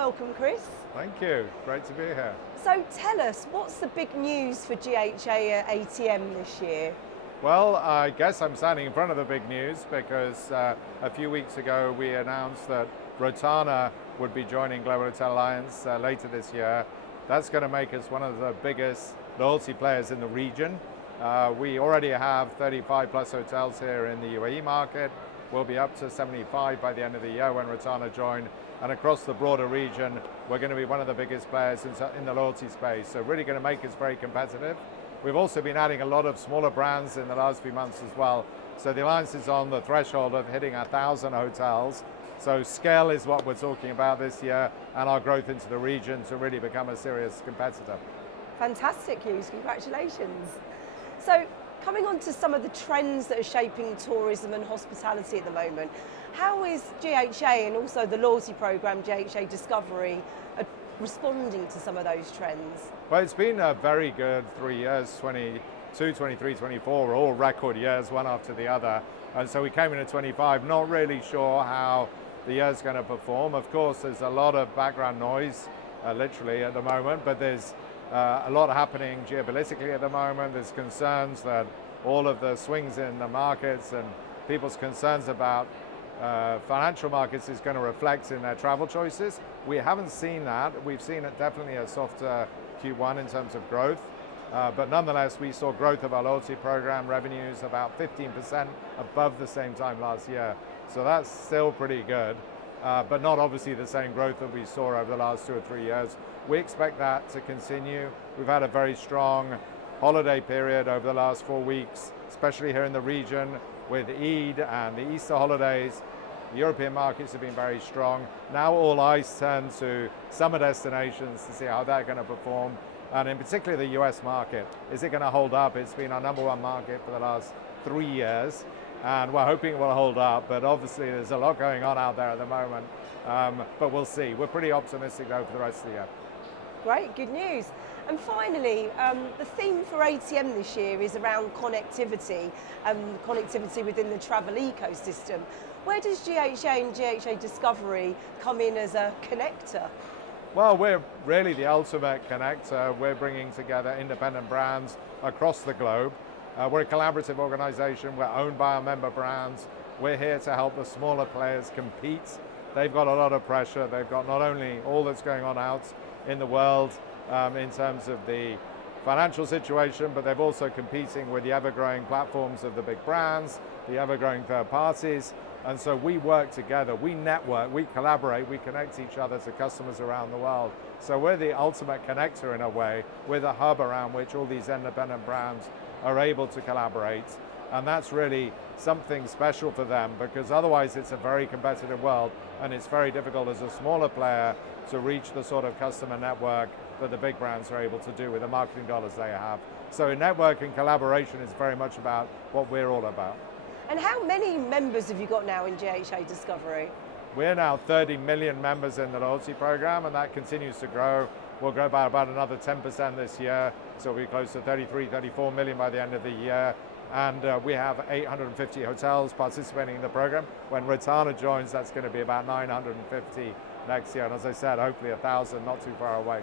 Welcome, Chris. Thank you. Great to be here. So tell us, what's the big news for GHA at ATM this year? Well, I guess I'm standing in front of the big news because a few weeks ago we announced that Rotana would be joining Global Hotel Alliance later this year. That's going to make us one of the biggest loyalty players in the region. We already have 35 plus hotels here in the UAE market. We'll be up to 75 by the end of the year when Rotana join. And across the broader region, we're going to be one of the biggest players in the loyalty space. So really going to make us very competitive. We've also been adding a lot of smaller brands in the last few months as well. So the Alliance is on the threshold of hitting 1,000 hotels. So scale is what we're talking about this year, and our growth into the region to really become a serious competitor. Fantastic news, congratulations. So coming on to some of the trends that are shaping tourism and hospitality at the moment, how is GHA and also the loyalty program GHA Discovery responding to some of those trends? Well, it's been a very good 3 years. 22, 23, 24 were all record years, one after the other. And so we came into 25 not really sure how the year's going to perform. Of course, there's a lot of background noise, literally at the moment, but there's a lot happening geopolitically at the moment. There's concerns that all of the swings in the markets and people's concerns about financial markets is going to reflect in their travel choices. We haven't seen that. We've seen it definitely a softer Q1 in terms of growth. But nonetheless, we saw growth of our loyalty program revenues about 15% above the same time last year. So that's still pretty good, but not obviously the same growth that we saw over the last 2 or 3 years. We expect that to continue. We've had a very strong holiday period over the last 4 weeks, especially here in the region with Eid and the Easter holidays. The European markets have been very strong. Now all eyes turn to summer destinations to see how they're going to perform. And in particular the US market. Is it going to hold up? It's been our #1 market for the last 3 years. And we're hoping it will hold up, but obviously there's a lot going on out there at the moment. But we'll see. We're pretty optimistic though for the rest of the year. Great, good news. And finally, the theme for ATM this year is around connectivity, connectivity within the travel ecosystem. Where does GHA and GHA Discovery come in as a connector? Well, we're really the ultimate connector. We're bringing together independent brands across the globe. We're a collaborative organization. We're owned by our member brands. We're here to help the smaller players compete. They've got a lot of pressure. They've got not only all that's going on out in the world in terms of the financial situation, but they're also competing with the ever-growing platforms of the big brands, the ever-growing third parties. And so we work together, we network, we collaborate, we connect each other to customers around the world. So we're the ultimate connector in a way. We're the hub around which all these independent brands are able to collaborate. And that's really something special for them, because otherwise it's a very competitive world and it's very difficult as a smaller player to reach the sort of customer network that the big brands are able to do with the marketing dollars they have. So network and collaboration is very much about what we're all about. And how many members have you got now in GHA Discovery? We're now 30 million members in the loyalty program, and that continues to grow. We'll grow by about another 10% this year, so we'll be close to 33, 34 million by the end of the year. And we have 850 hotels participating in the program. When Rotana joins, that's going to be about 950 next year. And as I said, hopefully 1,000, not too far away.